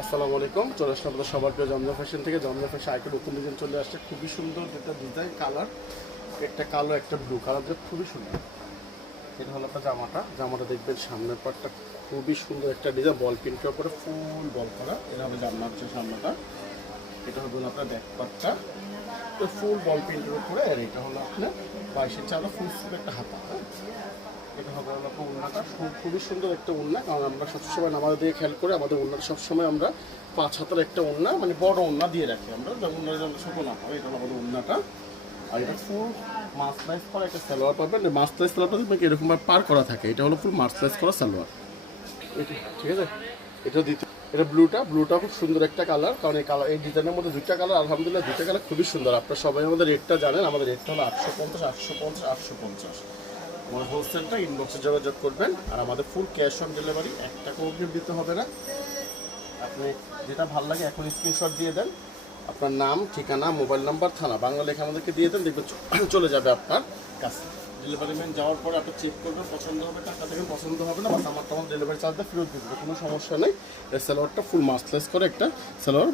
আসসালামু আলাইকুম। চলে আসলাম আপনাদের সবার প্রিয় জমজম ফ্যাশন থেকে। জমজম ফ্যাশন আরেকটা নতুন ডিজাইন চলে আসছে, খুবই সুন্দর যেটা ডিজাইন কালার, একটা কালো একটা ব্লু কালারটা খুবই সুন্দর। এটা হলো আপনার জামাটা দেখবেন সামনের পাটটা খুবই সুন্দর একটা ডিজাইন, বল প্রিন্টের উপরে ফুল বল করা। এটা হবে জামার যে সামনেটা, এটা হবে আপনার ব্যাক পার্টটা ফুল বল প্রিন্টের উপরে। আর এটা হলো আপনার 22 ইঞ্চি আলাদা ফুল স্লিভ একটা হাতা। হ্যাঁ, এটা হবে হলো আপনার উন্নাটা খুবই সুন্দর একটা উন্না, কারণ আমরা সবসময় আমাদের দিকে খেয়াল করে আমাদের উন্নাটা সবসময় আমরা 5 হাতের একটা উন্না, মানে বড় উন্না দিয়ে রাখি আমরা, যেমন উন্নার জন্য ছোটো না হয়। এটা হলো আমাদের উন্নাটা। আর এটা ফুল মাসলাইজ করা একটা সালোয়ার পাবেন। মাসলাইজ সালোয়ারটা দেখবেন এরকমভাবে পার করা থাকে, এটা হলো ফুল মাসলাইজ করা সালোয়ার। এটা ঠিক আছে, এটা দিতে এটা ব্লুটা খুব সুন্দর একটা কালার, কারণ এই ডিজাইনের মধ্যে দুইটা কালার, আলহামদুলিল্লাহ দুইটা কালার খুবই সুন্দর। আপনারা সবাই আমাদের রেটটা জানেন, আমাদের রেটটা হলো 850 আমার হোলসেলটা ইনবক্সে যোগাযোগ করবেন। আর আমাদের ফুল ক্যাশ অন ডেলিভারি, 1 টাকা অগ্রিম দিতে হবে না। আপনি যেটা ভালো লাগে এখন স্ক্রিনশট দিয়ে দেন, আপনার নাম, ঠিকানা, মোবাইল নাম্বার, থানা, বাংলা লেখা আমাদেরকে দিয়ে দেন, দেখবেন চলে যাবে আপনার কাছে। ডেলিভারি ম্যান যাওয়ার পরে আপনি চেক করবেন, পছন্দ হবে টাকা দেবেন, পছন্দ হবে না বাস আমার তোমার ডেলিভারি চার্জটা ফেরত দিতে কোনো সমস্যা নেই। এই সালোয়ারটা ফুল মাসলেস করে একটা সালোয়ার।